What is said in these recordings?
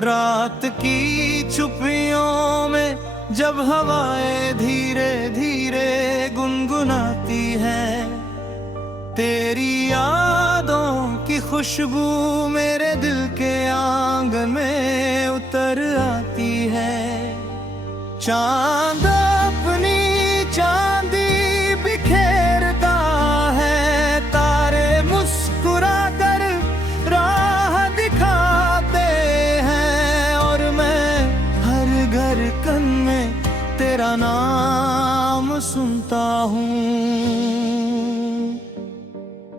रात की छुपियों में जब हवाएं धीरे धीरे गुनगुनाती है, तेरी यादों की खुशबू मेरे दिल के आंगन में उतर आती है। चांद अपनी चांदी बिखेरता है, तारे मुस्कुरा कर राह दिखाते हैं, और मैं हर धड़कन में तेरा नाम सुनता हूँ।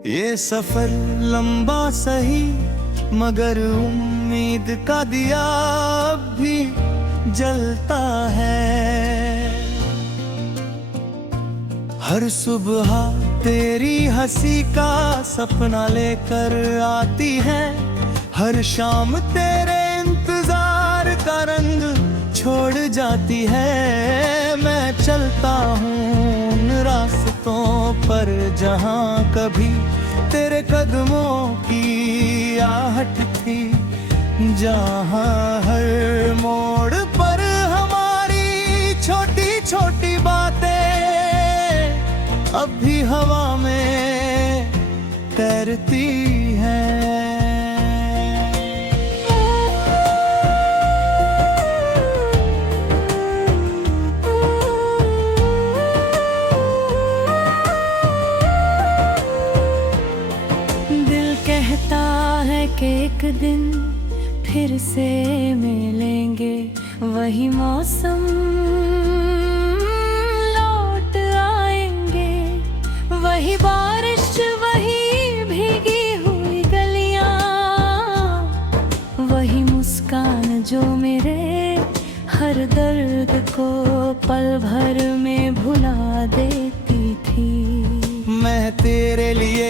ये सफर लंबा सही मगर उम्मीद का दिया अब भी जलता है। हर सुबह तेरी हंसी का सपना लेकर आती है, हर शाम तेरे इंतजार का रंग छोड़ जाती है। मैं चलता हूँ उन रास्तों पर जहाँ कभी तेरे कदमों की आहट थी, जहाँ हर मोड़ पर हमारी छोटी छोटी बातें अब भी हवा में तैरती हैं। कहता है कि एक दिन फिर से मिलेंगे, वही मौसम लौट आएंगे, वही बारिश वही भीगी हुई गलियां, वही मुस्कान जो मेरे हर दर्द को पल भर में भुला देती थी। मैं तेरे लिए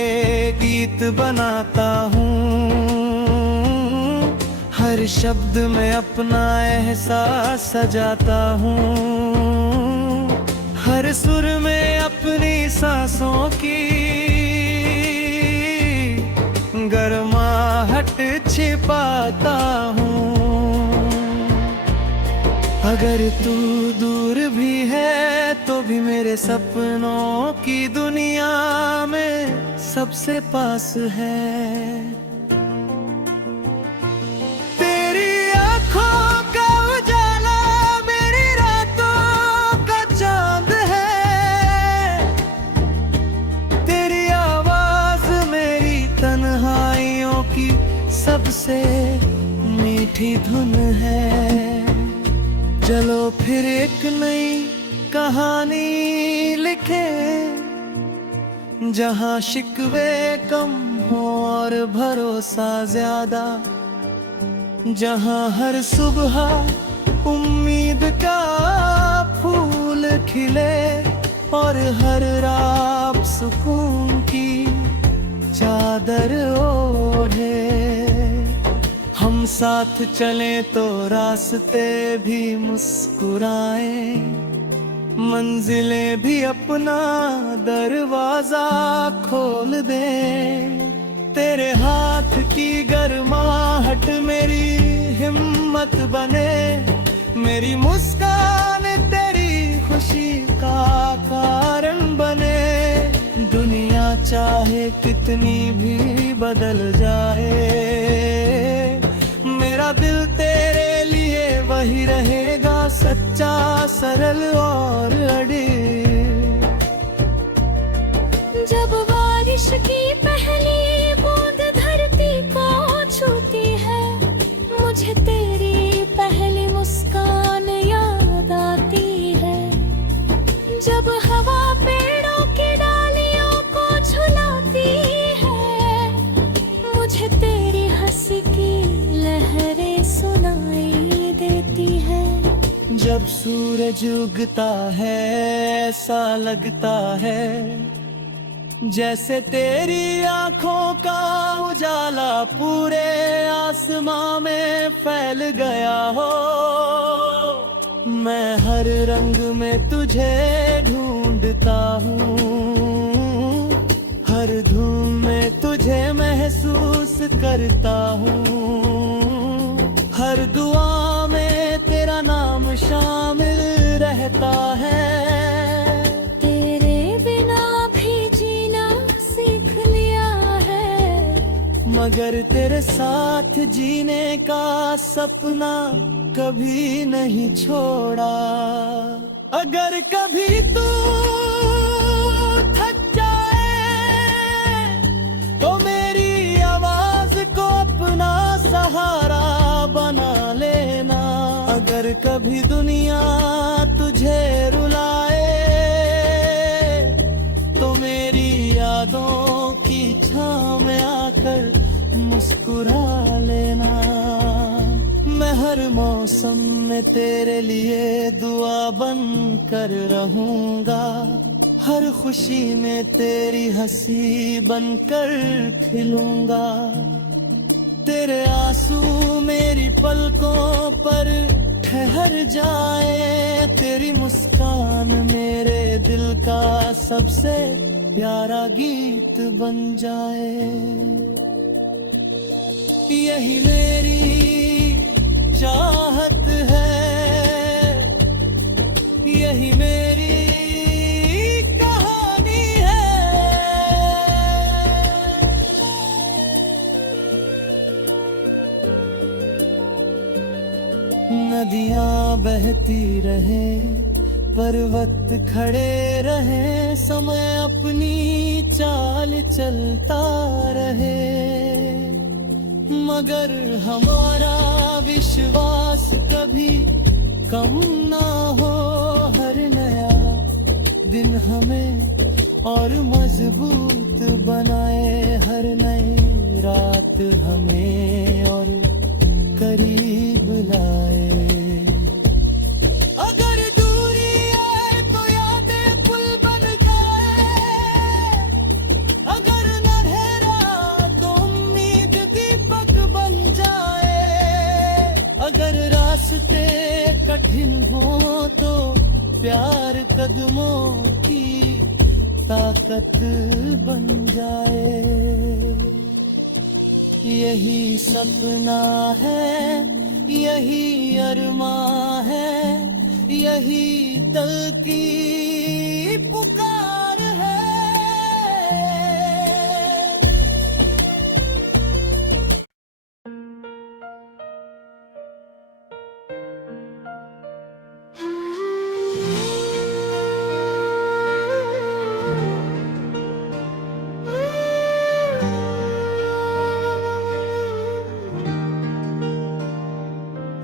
गीत बनाता हूँ, हर शब्द में अपना एहसास सजाता हूँ, हर सुर में अपनी सांसों की गर्माहट छिपाता हूँ। अगर तू दूर भी है तो भी मेरे सपनों की दुनिया में सबसे पास है। तेरी आँखों का उजाला मेरी रातों का चांद है, तेरी आवाज मेरी तन्हाइयों की सबसे मीठी धुन है। चलो फिर एक नई कहानी लिखे, जहाँ शिकवे कम हो और भरोसा ज्यादा, जहाँ हर सुबह उम्मीद का फूल खिले और हर रात सुकून की चादर ओढ़े। हम साथ चलें तो रास्ते भी मुस्कुराए, मंजिलें भी अपना दरवाजा खोल दे। तेरे हाथ की गर्माहट मेरी हिम्मत बने, मेरी मुस्कान तेरी खुशी का कारण बने। दुनिया चाहे कितनी भी बदल जाए, मेरा दिल तेरे लिए वही रहेगा, सच्चा सरल और अड़िग। जब बारिश की पहली बूंद धरती को छूती है, मुझे तेरी पहली मुस्कान याद आती है। जब हवा पेड़ों की डालियों को झुलाती है, मुझे तेरी हंसी की लहरें सुनाई देती है। जब सूरज उगता है ऐसा लगता है जैसे तेरी आँखों का उजाला पूरे आसमां में फैल गया हो। मैं हर रंग में तुझे ढूंढता हूँ, हर धूम में तुझे महसूस करता हूँ, हर दुआ में तेरा नाम शामिल रहता है। तेरे बिना भी जीना सीख लिया है, मगर तेरे साथ जीने का सपना कभी नहीं छोड़ा। अगर कभी तू थक जाए तो मेरी आवाज को अपना सहारा बना लेना। अगर कभी दुनिया तुझे रुलाए तो मेरी यादों की छाँव में आकर मुस्कुरा लेना। मैं हर मौसम में तेरे लिए दुआ बन कर रहूंगा, हर खुशी में तेरी हंसी बनकर खिलूंगा। तेरे आंसू मेरी पलकों पर ठहर जाए, तेरी मुस्कान मेरे दिल का सबसे प्यारा गीत बन जाए। यही मेरी चाहत है, यही मेरी कहानी है। नदियां बहती रहे, पर्वत खड़े रहे, समय अपनी चाल चलता रहे, मगर हमारा विश्वास कभी कम ना हो। हर नया दिन हमें और मजबूत बनाए, हर नई रात हमें और करीब लाए। अगर दूरी आए तो यादें पुल बन जाए, अगर अंधेरा तो उम्मीद दीपक बन जाए। अगर रास्ते कठिन हो तो प्यार कदमों की ताकत बन जाए। यही सपना है, यही अरमां है, यही दिल की पुकार है।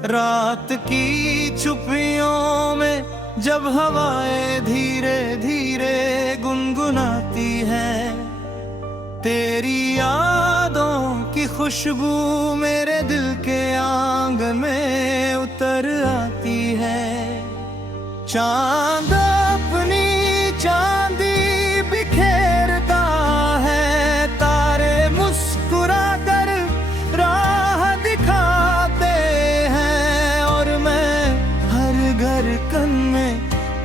रात की छुपियों में जब हवाएं धीरे धीरे गुनगुनाती है, तेरी यादों की खुशबू मेरे दिल के आंगन में उतर आती है। चांद अपनी चांदी बिखेरता है, तारे मुस्कुरा कर राह दिखाते हैं, और मैं हर धड़कन में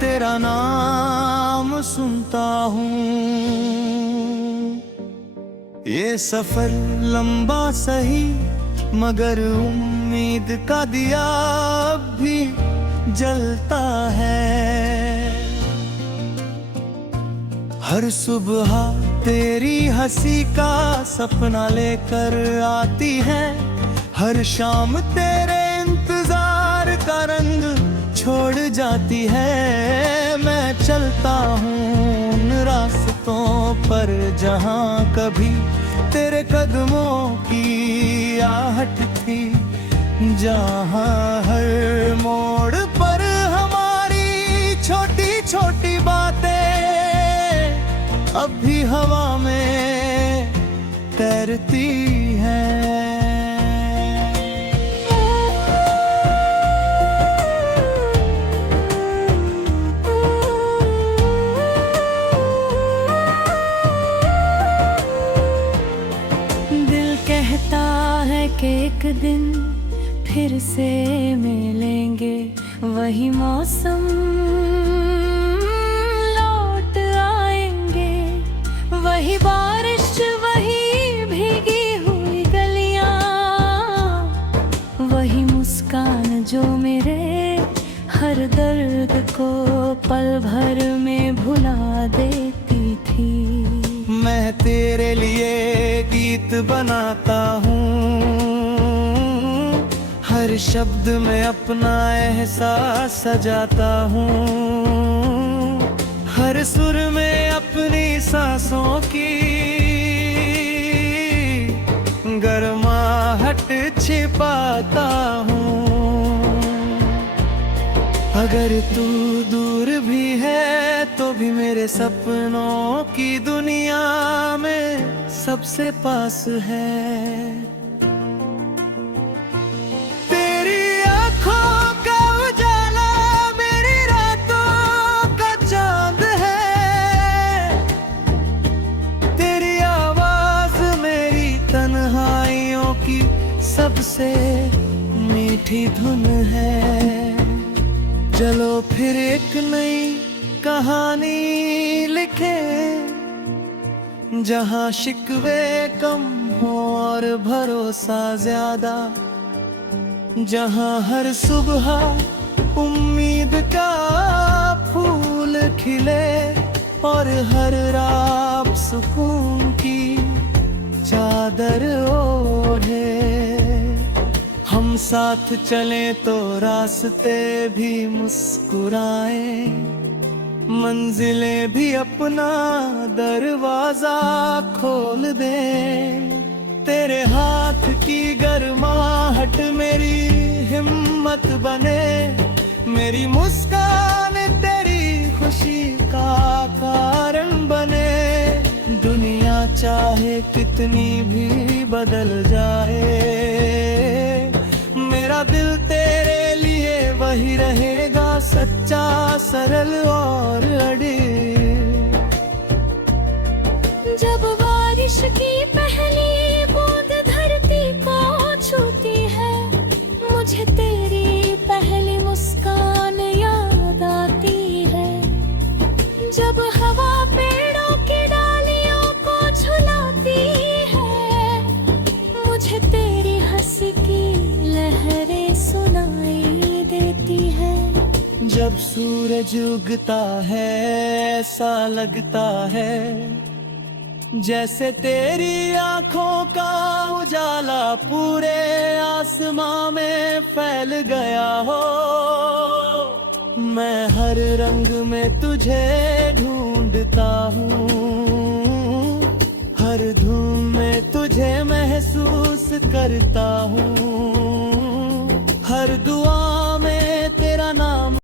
तेरा नाम सुनता हूँ। ये सफर लंबा सही मगर उम्मीद का दिया अब भी जलता है। हर सुबह तेरी हंसी का सपना लेकर आती है, हर शाम तेरे इंतजार का रंग छोड़ जाती है। मैं चलता हूँ उन रास्तों पर जहाँ कभी तेरे कदमों की आहट थी, जहाँ हर मोड़ पर हमारी छोटी छोटी बातें अब भी हवा में तैरती हैं। दिल कहता है कि एक दिन फिर से मिलेंगे, वही मौसम लौट आएंगे, वही बारिश वही भीगी हुई गलियां, वही मुस्कुराहट तेरे लिए गीत बनाता हूँ, हर शब्द में अपना एहसास सजाता हूँ, हर सुर में अपनी सांसों की गर्माहट छिपाता हूँ। अगर तू दूर भी है तो भी मेरे सपनों की दुनिया में सबसे पास है। तेरी आँखों का उजाला मेरी रातों का चांद है, तेरी आवाज मेरी तन्हाइयों की सबसे मीठी धुन है। चलो फिर एक नई कहानी लिखे, जहाँ शिकवे कम हो और भरोसा ज्यादा, जहाँ हर सुबह उम्मीद का फूल खिले और हर रात सुकून की चादर ओढ़े। हम साथ चलें तो रास्ते भी मुस्कुराए, मंजिलें भी अपना दरवाजा खोल दे। तेरे हाथ की गर्माहट मेरी हिम्मत बने, मेरी मुस्कान तेरी खुशी का कारण बने। दुनिया चाहे कितनी भी बदल जाए, मेरा दिल तेरे लिए वही रहेगा, सच्चा सरल और अड़िग। जब बारिश की पहली बूंद धरती को छूती है, मुझे तेरी पहली मुस्कान याद आती है। जब हवा पेड़ों की डालियों को झुलाती है, मुझे तेरी हंसी की लहरें सुनाई देती है। जब सूरज उगता है ऐसा लगता है जैसे तेरी आंखों का उजाला पूरे आसमां में फैल गया हो। मैं हर रंग में तुझे ढूंढता हूँ, हर धूम में तुझे महसूस करता हूँ, हर दुआ